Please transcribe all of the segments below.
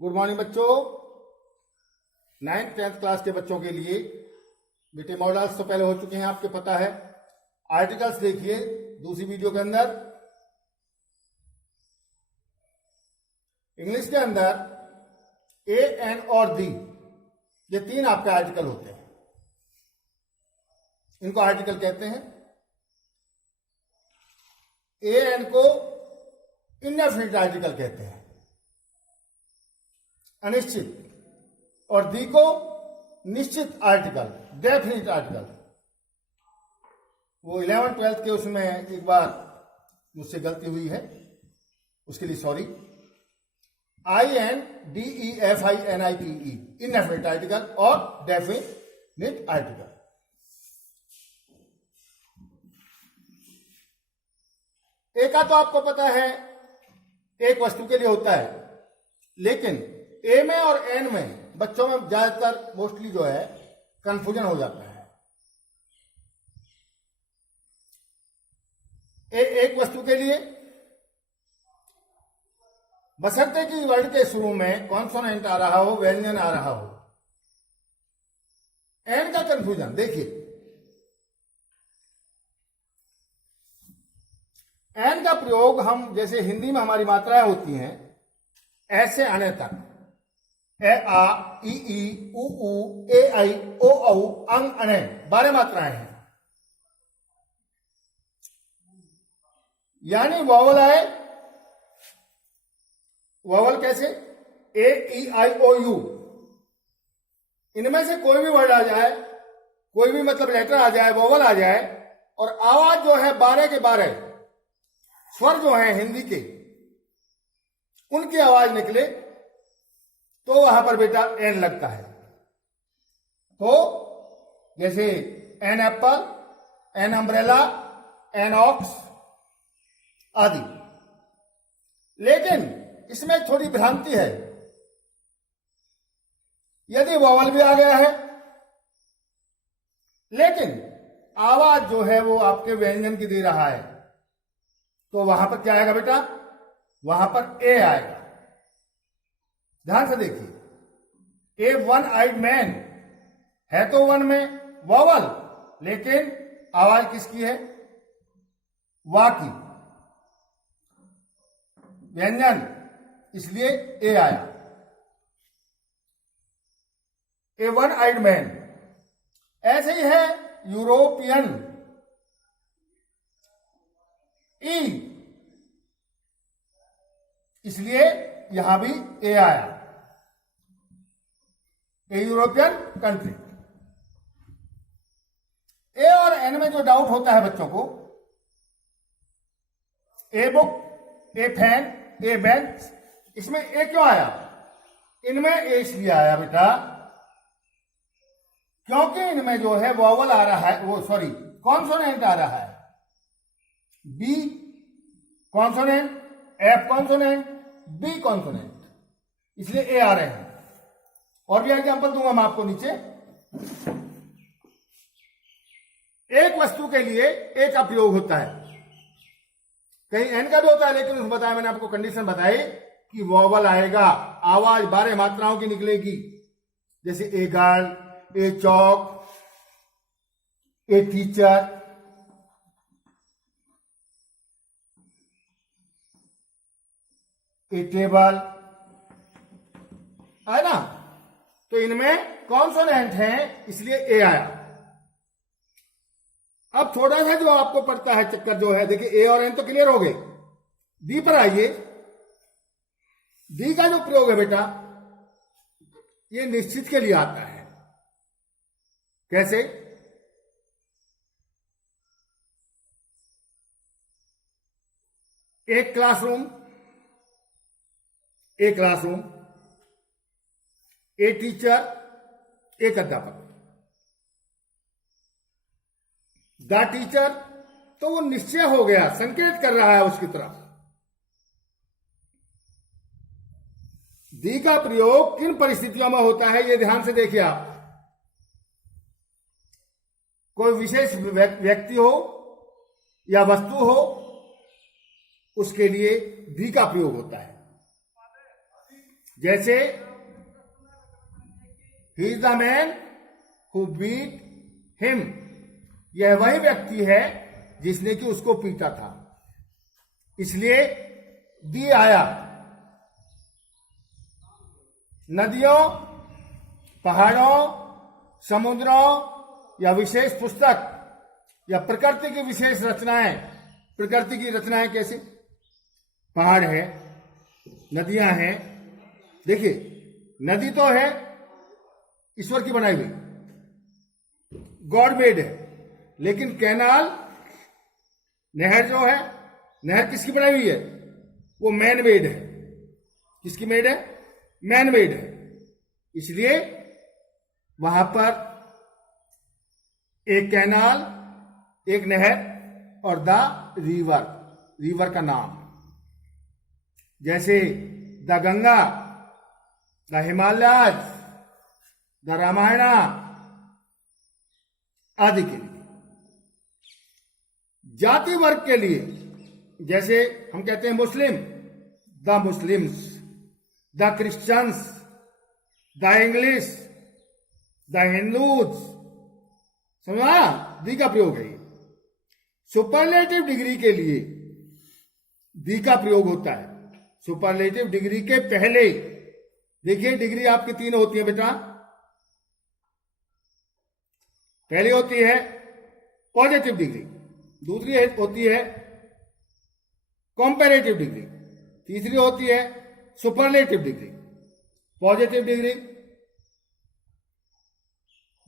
Good morning बच्चों। 9th 10th class के बच्चों के लिए बेटे मॉडल्स तो पहले हो चुके हैं, आपके पता है। आर्टिकल्स देखिए दूसरी वीडियो के अंदर। इंग्लिश के अंदर ए, एन और दी, ये तीन आपके आर्टिकल होते हैं। इनको आर्टिकल कहते हैं। ए, एन को इनडेफिनिट आर्टिकल कहते हैं, अनिश्चित, और दी को निश्चित आर्टिकल, डेफिनिट आर्टिकल। वो 11th 12th के उसमें एक बार मुझसे गलती हुई है, उसके लिए सॉरी। INDEFINITE, इनडेफिनिट आर्टिकल और डेफिनिट आर्टिकल। ए का तो आपको पता है एक वस्तु के लिए होता है, लेकिन ए में और एन में बच्चों में ज्यादातर मोस्टली जो है कंफ्यूजन हो जाता है। ए एक वस्तु के लिए बशर्ते कि वर्ड के शुरू में कॉन्सोनेंट आ रहा हो, व्यंजन आ रहा हो। एन का कंफ्यूजन देखिए, एन का प्रयोग हम जैसे हिंदी में हमारी मात्राएं होती हैं ऐसे आने तक, ए आ ई ई उ ऊ ए आई ओ औ अंग अणे 12 मात्राएं हैं। यानी वॉवल आए, वॉवल कैसे, ए ई आई ओ यू, इनमें से कोई भी वर्ड आ जाए, कोई भी मतलब लेटर आ जाए, वॉवल आ जाए, और आवाज जो है 12 के 12 स्वर जो है हिंदी के, उनकी आवाज निकले तो वहां पर बेटा एन लगता है। तो जैसे an apple, an umbrella, an ox आदि। लेकिन इसमें थोड़ी भ्रांति है। यदि वॉवल भी आ गया है लेकिन आवाज जो है वो आपके व्यंजन की दे रहा है, तो वहां पर क्या आएगा बेटा, वहां पर ए आएगा। ध्यान से देखिए, ए वन आइड मैन है तो वन में वॉवल, लेकिन आवाज किसकी है, वा की, व्यंजन, इसलिए ए आया। ए वन आइड मैन। ऐसे ही है यूरोपियन, ई, इसलिए यहां भी ए आया, ए यूरोपियन कंट्री। ए और एन में जो डाउट होता है बच्चों को, a book, A fan, A bench, इसमें ए क्यों आया, इनमें ए इसलिए आया बेटा क्योंकि इनमें जो है वॉवल आ रहा है, वो सॉरी कॉन्सोनेंट आ रहा है। B consonant, F consonant, B consonant, इसलिए ए आ रहे हैं। और भी एग्जांपल दूंगा मैं आपको नीचे। एक वस्तु के लिए ए का प्रयोग होता है, कहीं एन का भी होता है, लेकिन उसमें बताया मैंने आपको, कंडीशन बताई कि वॉवल आएगा, आवाज 12 मात्राओं की निकलेगी। जैसे a girl, A Chowk, a teacher, A table, है ना। तो इनमें कॉन्सोनेंट है, इसलिए ए आया। अब थोड़ा सा जो आपको पड़ता है चक्कर जो है, देखिए ए और एन तो क्लियर हो गए। दी पर आइए। दी का जो प्रयोग है बेटा, ये निश्चित के लिए आता है। कैसे, एक क्लासरूम, एक क्लासरूम, एक टीचर, एक अध्यापक। द टीचर, तो वो निश्चय हो गया, संकेत कर रहा है उसकी तरफ। दी का प्रयोग किन परिस्थितियों में होता है, ये ध्यान से देखिए आप। कोई विशेष व्यक्ति हो या वस्तु हो, उसके लिए दी का प्रयोग होता है। जैसे he is the man who beat him, यह वही व्यक्ति है जिसने कि उसको पीटा था, इसलिए दी आया। नदियों, पहाड़ों, समुद्रों या विशेष पुस्तक या प्रकृति की विशेष रचनाएं, प्रकृति की रचनाएं कैसे? पहाड़ है, नदियां हैं। देखिए, नदी तो है ईश्वर की बनाई हुई, गॉड मेड है, लेकिन कैनाल, नहर जो है, नहर किसकी बनाई हुई है? वो मैन मेड है। किसकी मेड है? मैन मेड है। इसलिए वहां पर एक कैनाल, एक नहर और द रिवर, रिवर का नाम, जैसे the Ganga, the Himalaya, the Ramayana आदि के लिए। जाति वर्ग के लिए जैसे हम कहते हैं Muslim, the Muslims, the Christians, the English, the Hindus, समझा? दी का प्रयोग है। सुपरलेटिव डिग्री के लिए दी का प्रयोग होता है। सुपरलेटिव डिग्री के पहले, देखिए डिग्री आपकी 3 होती है बेटा। पहली होती है पॉजिटिव डिग्री, दूसरी होती है कंपैरेटिव डिग्री, तीसरी होती है सुपरलेटिव डिग्री। पॉजिटिव डिग्री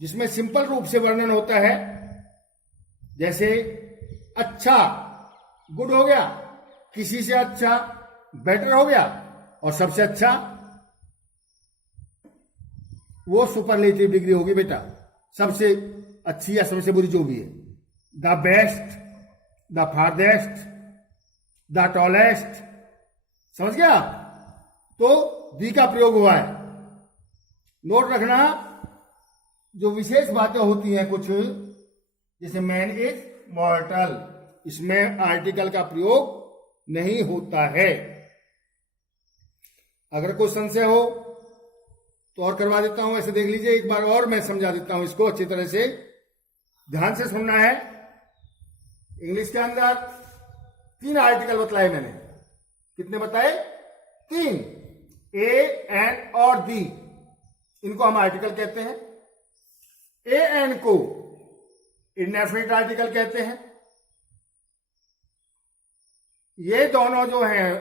जिसमें सिंपल रूप से वर्णन होता है, जैसे अच्छा, गुड हो गया, किसी से अच्छा, बेटर हो गया, और सबसे अच्छा, वो सुपरलेटिव डिग्री होगी बेटा। सबसे अच्छी या सबसे बुरी जो भी है, the best, the farthest, the tallest, समझ गया? तो दी का प्रयोग हुआ है। नोट रखना, जो विशेष बातें होती हैं कुछ, जैसे मैन इज मॉर्टल, इसमें आर्टिकल का प्रयोग नहीं होता है। अगर कोई संशय हो तो और करवा देता हूं, ऐसे देख लीजिए एक बार और मैं समझा देता हूं इसको अच्छी तरह से, ध्यान से सुनना है। इंग्लिश के अंदर 3 आर्टिकल बतलाए मैंने। कितने बताए? 3, ए, एन और दी। इनको हम आर्टिकल कहते हैं। ए एन को इंडेफिनिट आर्टिकल कहते हैं। ये दोनों जो हैं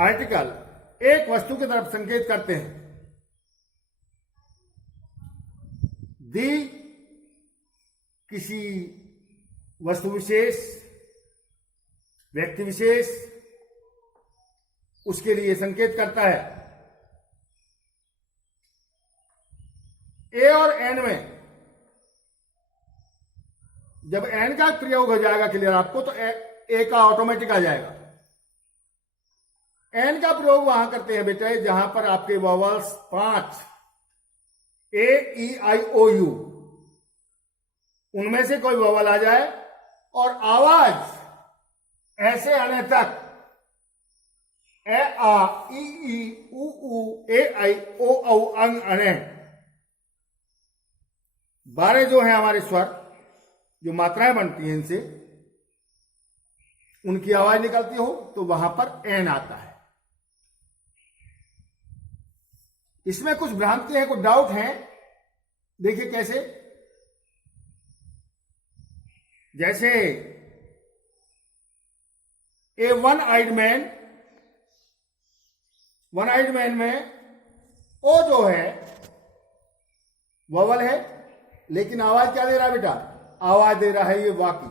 आर्टिकल एक वस्तु की तरफ संकेत करते हैं। दी किसी वस्तु विशेष, व्यक्ति विशेष, उसके लिए संकेत करता है। ए और एन में जब एन का प्रयोग हो जाएगा क्लियर आपको, तो ए का ऑटोमेटिक आ जाएगा। एन का प्रयोग वहां करते हैं बेटे जहां पर आपके vowels 5 A, E, I, O, you, उनमें से कोई वॉवल आ जाए और आवाज ऐसे आने तक, ए, आ, ई, उ, ए, आई, ओ, औ, अंग, अने, 12 जो है हमारे स्वर, जो मात्राएं बनती हैं इनसे, उनकी आवाज निकलती हो तो वहां पर एन आता है। इसमें कुछ भ्रांति है, कुछ डाउट है। देखिए कैसे, जैसे a one eyed man, one eyed man में ओ जो है वॉवल है, लेकिन आवाज क्या दे रहा है बेटा? आवाज दे रहा है ये वाकी,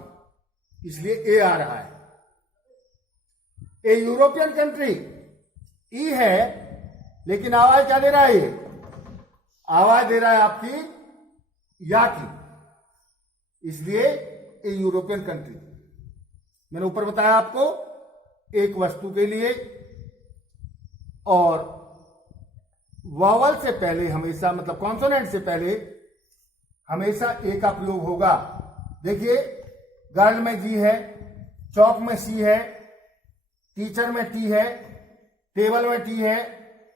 इसलिए ए आ रहा है। ए यूरोपियन कंट्री ई है, लेकिन आवाज क्या दे रहा है? ये आवाज दे रहा है आपकी या की, इसलिए ए यूरोपियन कंट्री। मैंने ऊपर बताया आपको, एक वस्तु के लिए और वॉवल से पहले हमेशा, मतलब कॉन्सोनेंट से पहले हमेशा ए का प्रयोग होगा। देखिए, गर्ल में जी है, चौक में सी है, टीचर में टी है, टेबल में टी है,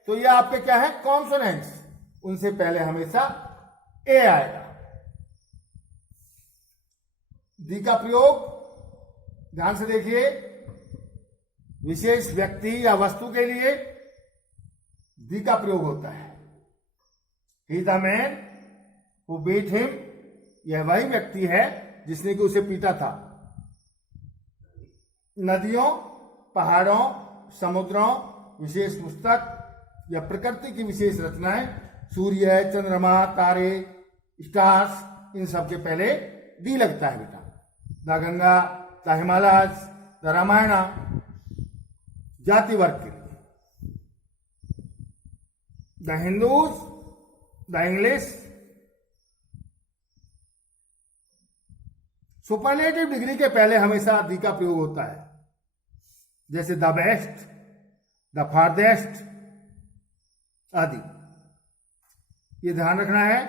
तो ये आपके क्या है, कॉन्सोनेंट्स, उनसे पहले हमेशा ए आएगा। दी का प्रयोग ध्यान से देखिए, विशेष व्यक्ति या वस्तु के लिए दी का प्रयोग होता है। He the man who beat him, यह वही व्यक्ति है जिसने कि उसे पीटा था। नदियों, पहाड़ों, समुद्रों, विशेष पुस्तक या प्रकृति की विशेष रचनाएं, सूर्य, चंद्रमा, तारे, स्टार्स, इन सब के पहले दी लगता है बेटा। The Ganga, the Himalayas, the Ramayana जाति वर्ग के लिए, the Hindus, the English. Superlative degree के पहले हमेशा दी का प्रयोग होता है, जैसे द बेस्ट, द फारदेस्ट आदि। ये ध्यान रखना है,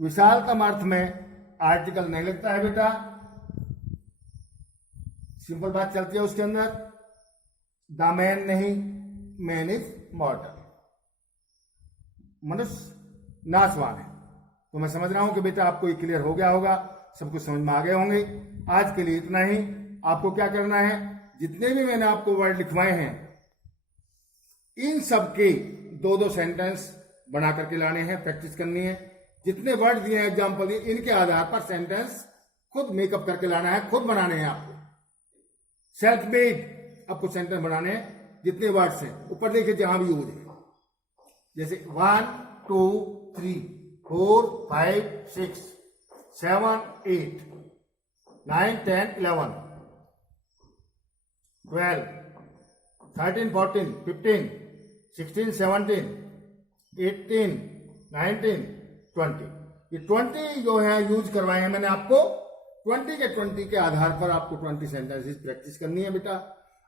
विशालतम अर्थ में आर्टिकल नहीं लगता है बेटा, सिंपल बात चलती है उसके अंदर। द मैन नहीं, मैन इज मॉर्टल, मनुष्य नाशवान है। तो मैं समझ रहा हूं कि बेटा आपको ये क्लियर हो गया होगा, सब कुछ समझ में आ गए होंगे। आज के लिए इतना ही। आपको क्या करना है, जितने भी मैंने आपको वर्ड लिखवाए हैं, इन सब के 2-2 सेंटेंस बना करके लाने हैं, प्रैक्टिस करनी है। जितने वर्ड दिए हैं, एग्जाम्पल दिए, इनके आधार पर सेंटेंस खुद मेकअप करके लाना है, खुद बनाने हैं आपको। सेल्फ मेड आपको सेंटेंस बनाने हैं, जितने वर्ड्स हैं ऊपर देखिए जहां भी यूज है, जैसे 1 2 3 4 5 6 7 8 9 10 11 12 13 14 15 16 17 18 19 20। ये 20 जो है यूज करवाए हैं मैंने आपको। 20 के आधार पर आपको 20 सेंटेंसेस प्रैक्टिस करनी है बेटा।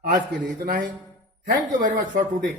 आज के लिए इतना ही। Thank you very much for today.